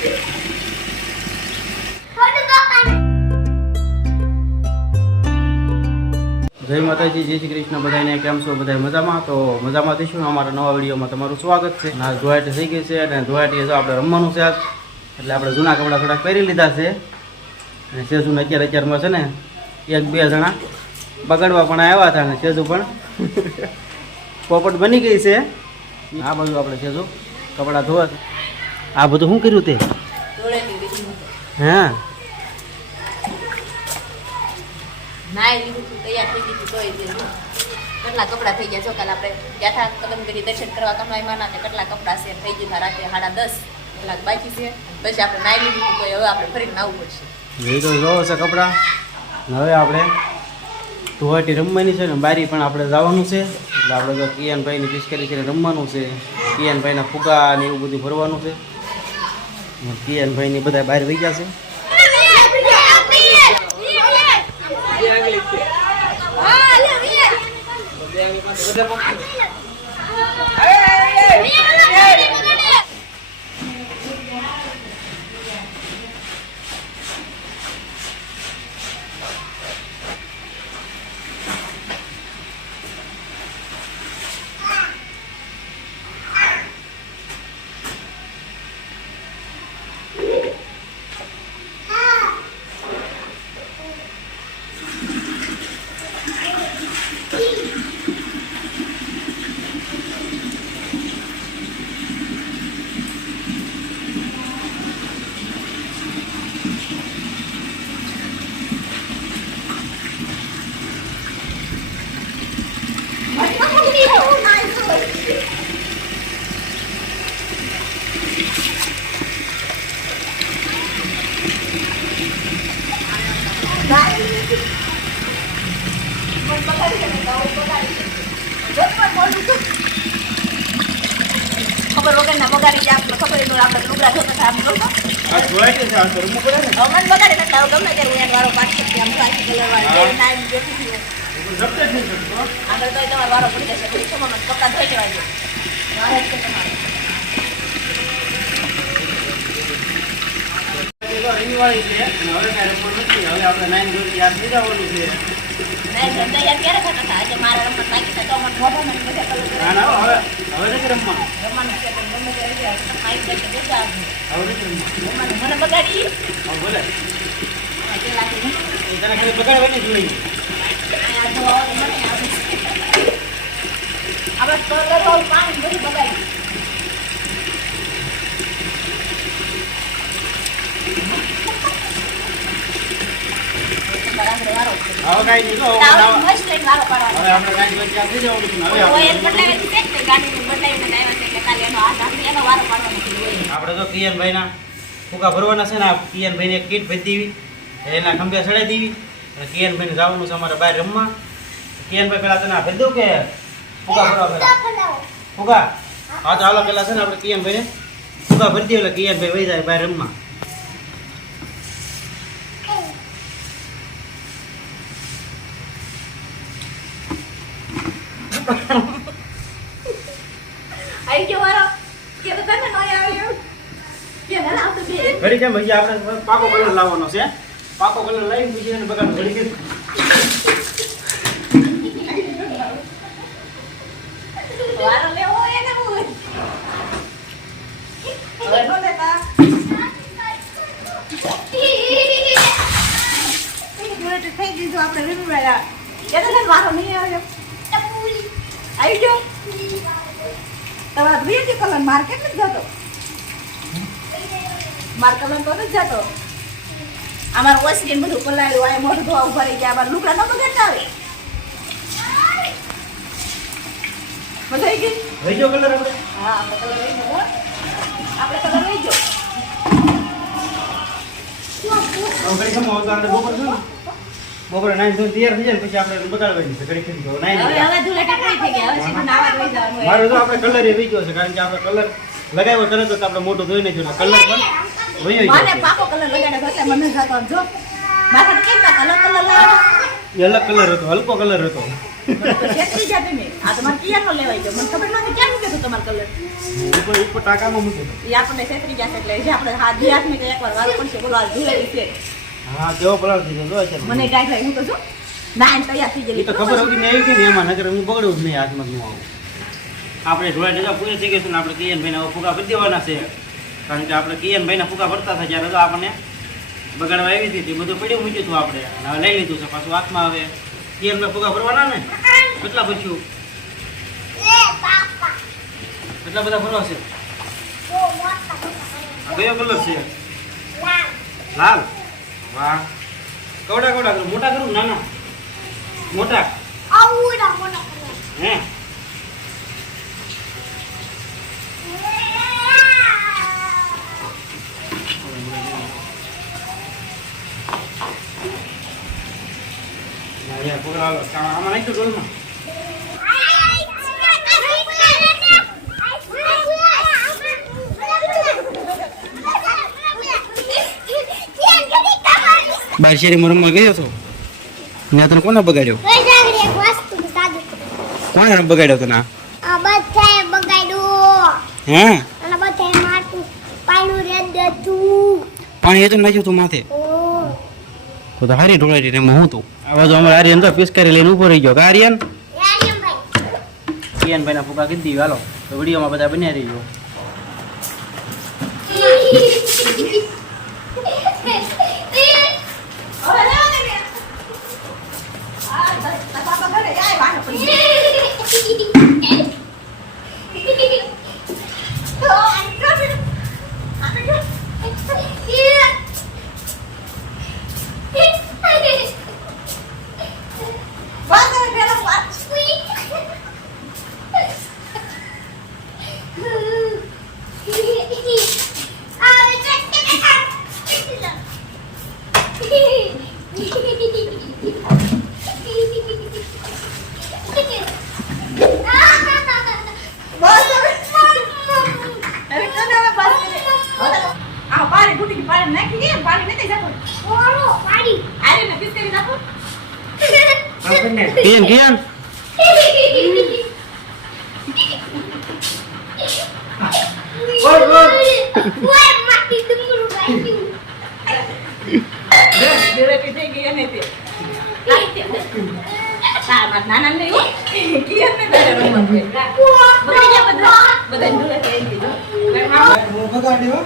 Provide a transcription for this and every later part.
જય માતાજી, જય શ્રી કૃષ્ણ. બધાને કેમ છો? બધા મજામાં? તો મજામાં થઈશું અમારા નવા વિડીયોમાં તમારું સ્વાગત છે. આ ધોવાટી થઈ ગઈ છે અને ધોવાટી જો આપણે રમવાનું છે એટલે આપણે જૂના કપડાં થોડાક પહેરી લીધા છે. અને સેજુ અત્યારે અત્યારમાં છે ને એક બે જણા બગાડવા પણ આવ્યા હતા અને સેજુ પણ પોપટ બની ગઈ છે. આ બધું આપણે સેજુ કપડાં ધોવા આ બધું શું કર્યું તે? હા. તે કેટલા કપડા થઈ ગયા? જો કાલે આપણે હતા કદમ કરી દર્શન કરવા કમાઈમાં ને કેટલા કપડા છે? થઈ ગયા રાતે સાડા દસ કલાક બાકી છે. પછી આપણે નાઈ લીધું તો હવે આપણે ફરીને નાવું પડશે. એ તો જોવો છે કપડાં. હવે આપણે ધોવાટી રમવાની છે ને બારી પણ આપણે જવાનું છે. એટલે આપણે જો કિયાનભાઈની પિચકારી છે રમવાનું છે. કિયાનભાઈના ફુગા ને એવું બધું ભરવાનું છે. ને કિયાનભાઈની બધા બહાર વહી ગયા છે. ખબર વગરના બગાડી જાય આપણે લુગડા ધોતા થાય આમ જોતો. આ ધોવાટી છે આ તો પડે ને. હવે મને બગાડે એટલે હવે ગમે ત્યારે હું એનો વારો પાડી આમ સાચી કલર વાળી જે નાઈને બેઠી છું. જપતે. આગળ તોય તમારો વારો પડી જશે પછી ખબર મને કપડાં ધોઈ લેવા દો વારે જ છે તમારે. એ છે હવે કાંઈ રમવાનું નથી. હવે આપણે નાઈન જોડી યાદ થઈ જવાનું છે. બગાડવાની જ હોય આ જો આવો કલર પાણી બધું બગાડી બરાબર વારો છે. હવે કાંઈ નહીં જો હવે તાવ નાવા- મસ્ત લઈને વારો પાડવાનો. હવે આપણે કાંઈ જોઈ ત્યાં થઈ જવાનું છે ને હવે ઓઇલ આપણે બદલાવેલી છે જ ને, ગાડીનું બદલાવીને લાવ્યા છે. એટલે કાલે એનો હાથ આપી એનો વારો પાડવાનો છે આપણે તો કિયનભાઈના ફૂકા ભરવાના છે ને આ કિયનભાઈને એક કીટ ભરી દેવી એના ખંભે ચડાવી દેવી અને કિયનભાઈને જવાનું છે અમારે બહાર રમવા. કિયનભાઈ પેલા તને આ ભરી દઉં કે ફૂકા ભરવા પેલા? ફૂકા હા તો હાલો પેલા છે ને આપણે કિયનભાઈને ફૂકા ભરી દઈએ એટલે કિયનભાઈ વહી જાય બહાર રમવા. આવી ગયો વારો. કે તો તને નો આવ્યો. કે ના આવતો બે. ઘડી કેમ, હજી આપણે પાકો કલર લાવવાનો છે પાકો કલર લઈને બીજી એને બગાડ ઘડી કેમ વારો લેવો હોય એને હું. હવે નો લેતા. થઈ ગયું આપણે રવિવારે. કે તો તને વારો નહીં આવ્યો. આવી ગયો. તમારા માર્કેટ નથી જતો. માર્કેટમાં તો નથી જતો. અમારે ઓસરીને બધું પલાળ્યું હોય મોઢું ધોવા ઊભા રહી ગયા અમારે લુકડા ન બગાડતા આવે બધું ગયું? કલર આપણે હા. આપણે કલર લઈ ગયો. આપણે કલર લઈ ગયો બપોર નાઈન ધોઈને તૈયાર થઈ જાય ને પછી આપણે બગાડવાની છે ઘરે ખેતી કરો નાઈન હવે હવે ધૂળેટી પૂરી થઈ ગયા હવે સીધું નાવા ધોઈ જવાનું મારો તો આપણે કલર એ વીજ્યો છે કારણ કે આપણે કલર લગાવ્યો તરત જ આપણે મોટો ધોઈ નાખ્યું જો કલર પણ વયો ગયો મને પાકો કલર લગાડ્યો એટલે મને થતો. જો. માથા કેમ ના કલર કલર લાવ્યો અલગ કલર હતો હલકો કલર હતો. મને તો છેતરી આ તમારે કિયાનો લેવાઈ ગયો મને ખબર નથી કેમ કીધું તમારે કલર ઉપર ઉપર ટાંકામાં મૂકી એ આપણને ગયા છે એટલે આપણે હાથ બે હાથને તો એકવાર વાર પડશે બોલો આ ધૂળેટી છે. હા કેવો પલાળ થઈ ગયો છે મને કાઈ થાય હું છું ના તૈયાર થઈ ગયેલી. તો ખબર હતી મેં આવી ને એમાં નગર હું બગડું જ નહીં હાથમાં હું આવું આપણે ઢોળા રજા પૂરી થઈ ગઈ છે ને આપણે કિયનભાઈને ફૂગા ભરી દેવાના છે. કારણ કે આપણે કિયનભાઈના ફૂગા ભરતા હતા જ્યારે તો આપણને બગાડવા આવી હતી તે બધું પડ્યું મૂક્યું હતું આપણે. હવે લઈ લીધું છે પાછું હાથમાં આવે કિયનભાઈ ફૂગા ભરવાના ને? કેટલા ભરશું કેટલા બધા ભરવા છે? કયો કલર છે? લાલ. વાહ. કવડા કવડા કરું? મોટા કરું નાના? મોટા? હે. આમાં નાખી દો ડોલમાં શેરીમાં રમવા ગયો હતો ને તને કોને બગાડ્યો? કોને બગાડ્યો તને? હે? પાણી એ તો નાખ્યું તું માથે? તો તો હારી ઢોળાડી ને હું તું. આવા તો અમારે આર્યન તો પિસ્કારી લઈને ઊભો રહી ગયો. કે આર્યન? આર્યન ભાઈના ફૂકા કીધી હાલો તો વિડીયોમાં બધા બન્યા રહી હવે લેવા દે ને. આ તારા પાપા ઘરે આય વાહે પડી ગયા. વાત હવે પેલા વાત. બસ હવે. અરે કોને હવે બસ કરે? હવે આ પાણી ફૂટી ગયું, પાણી નાખી દે, પાણી નથી જતું. આરે ને ખીચડી નાખો. કિયન કિયન ધીરેથી થઈ ગઈ એને તે. તારા માં નાના નહીં હો. કિયન ને તારે રમવાનું છે. બધી ગયા બધા. બધા ધીરેથી આવી ગયું. બગાડ્યો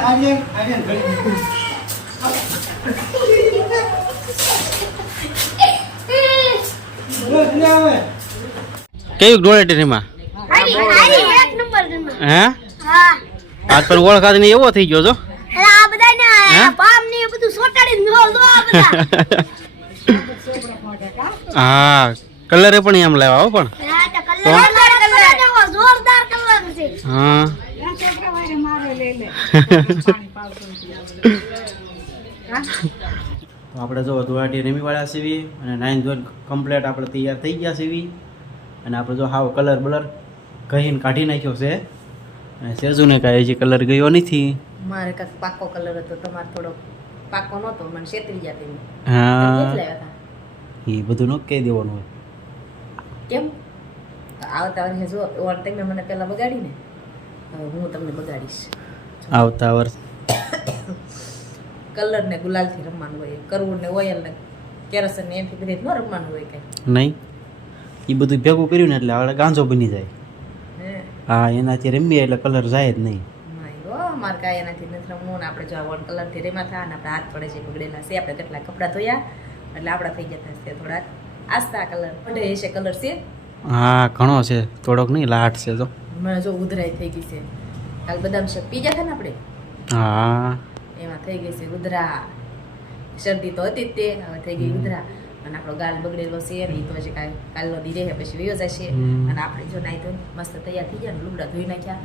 આર્યન આર્યન કેવું ડોળેટી એમાં હે? આજ પર ઓળખાત નહીં એવો થઈ ગયો છો. હે? કલરે પણ એમ લાવ્યા આવો પણ હા. આપણે જો ધોવાટી રમીવાળા સીવી અને નાઇન ધોન કમ્પ્લેટ આપણે તૈયાર થઈ ગયા સીવી. અને આપણે જો હાવ કલર બલર કહીને કાઢી નાખ્યો છે. અને સેજુને કાંઈ હજી કલર ગયો નથી. મારે કાંઈક પાકો કલર હતો તમારે થોડો પાકો નહોતો મને છેતરી ગયા તમે હા એ બધું ન કહી દેવાનું હોય. કેમ? આવતા વર્ષે જો ઓર તમે મને પહેલાં બગાડી ને હવે હું તમને બગાડીશ. આવતા વર્ષ. કલર ને ગુલાલથી રમવાનું હોય કરવું ને ઓયલ ને કેરોસન ને એમથી બધી ન રમવાનું હોય કઈ. નહીં. એ બધું ભેગું કર્યું ને એટલે આપણે ગાંજો બની જાય. હે? એનાથી રમીએ એટલે કલર જાય જ નહીં. મારે કાંઈ એનાથી નથી રમવું ને આપણે જો વન કલરથી રેમાં થાય ને આપણે હાથ પડે છે બગડેલા છે આપણે કેટલા કપડાં ધોયા એટલે આપણા થઈ ગયા છે થોડાક આસ્તા કલર પડે છે કલર છે? હા ઘણો છે થોડોક નહીં લાટ છે તો મને જો ઉધરાઈ થઈ ગઈ છે. કાલ બદામ શેક પી ગયા ને આપણે? હા. એમાં થઈ ગઈ છે ઉધરા. શરદી તો હતી તે હવે થઈ ગઈ ઉધરા. અને આપણો ગાલ બગડેલો છે ને તો હજી કાંઈ કાલનો દી રહે પછી વયો જશે. અને આપણે જો નાઈ તો મસ્ત તૈયાર થઈ ગયા ને લુગડા ધોઈ નાખ્યા.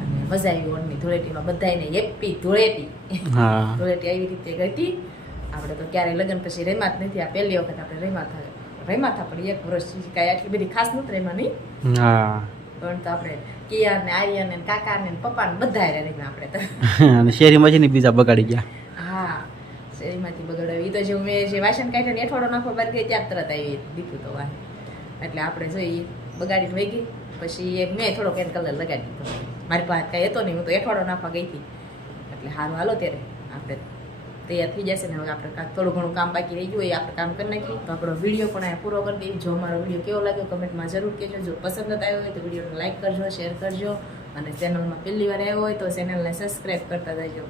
અને મજા આવી ઓણની ધૂળેટીમાં બધાને હેપી ધૂળેટી. હા. ધૂળેટી આવી રીતે ગઈ. હતી આપણે તો ક્યારેય લગ્ન પછી રેમાત નથી. આ પહેલી વખત આપણે રેમાત રેમાતા રેમા પણ એક વર્ષ કાંઈ આટલી બધી ખાસ નથી રેમા નહીં? હા. પણ તો આપણે કિયા ને આર્યન ને કાકા ને પપ્પા ને બધા રહ્યા આપણે તો. અને શેરીમાં છે ને બીજા બગાડી ગયા. હા શેરીમાંથી એ તો જે મેં જે વાસણ કાઢ્યા ને એઠવાડો નાખો બાર ગઈ ત્યાં તરત આવી દીધું તો વાહ. એટલે આપણે જોઈએ બગાડી વહી ગઈ. પછી એક મેં થોડોક કેન કલર લગાડી દીધો. મારી પાસે કાંઈ હતો નહીં હું તો એઠવાડો નાખવા ગઈ હતી. એટલે સારું હાલો ત્યારે આપણે તૈયાર થઈ જશે ને હવે આપણે થોડું ઘણું કામ બાકી રહી ગયું એ આપણે કામ કરી નાખીએ. તો આપણો વીડિયો પણ અહીંયા પૂરો કરી દઈએ. જો અમારો વીડિયો કેવો લાગ્યો કમેન્ટમાં જરૂર કહેજો. જો પસંદ આવ્યો હોય તો વિડીયોને લાઈક કરજો, શેર કરજો અને ચેનલમાં પહેલી વાર આવ્યો હોય તો ચેનલને સબસ્ક્રાઈબ કરતા જજો.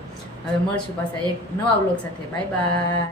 હવે મળશું પાછા એક નવા બ્લોગ સાથે. Bye bye.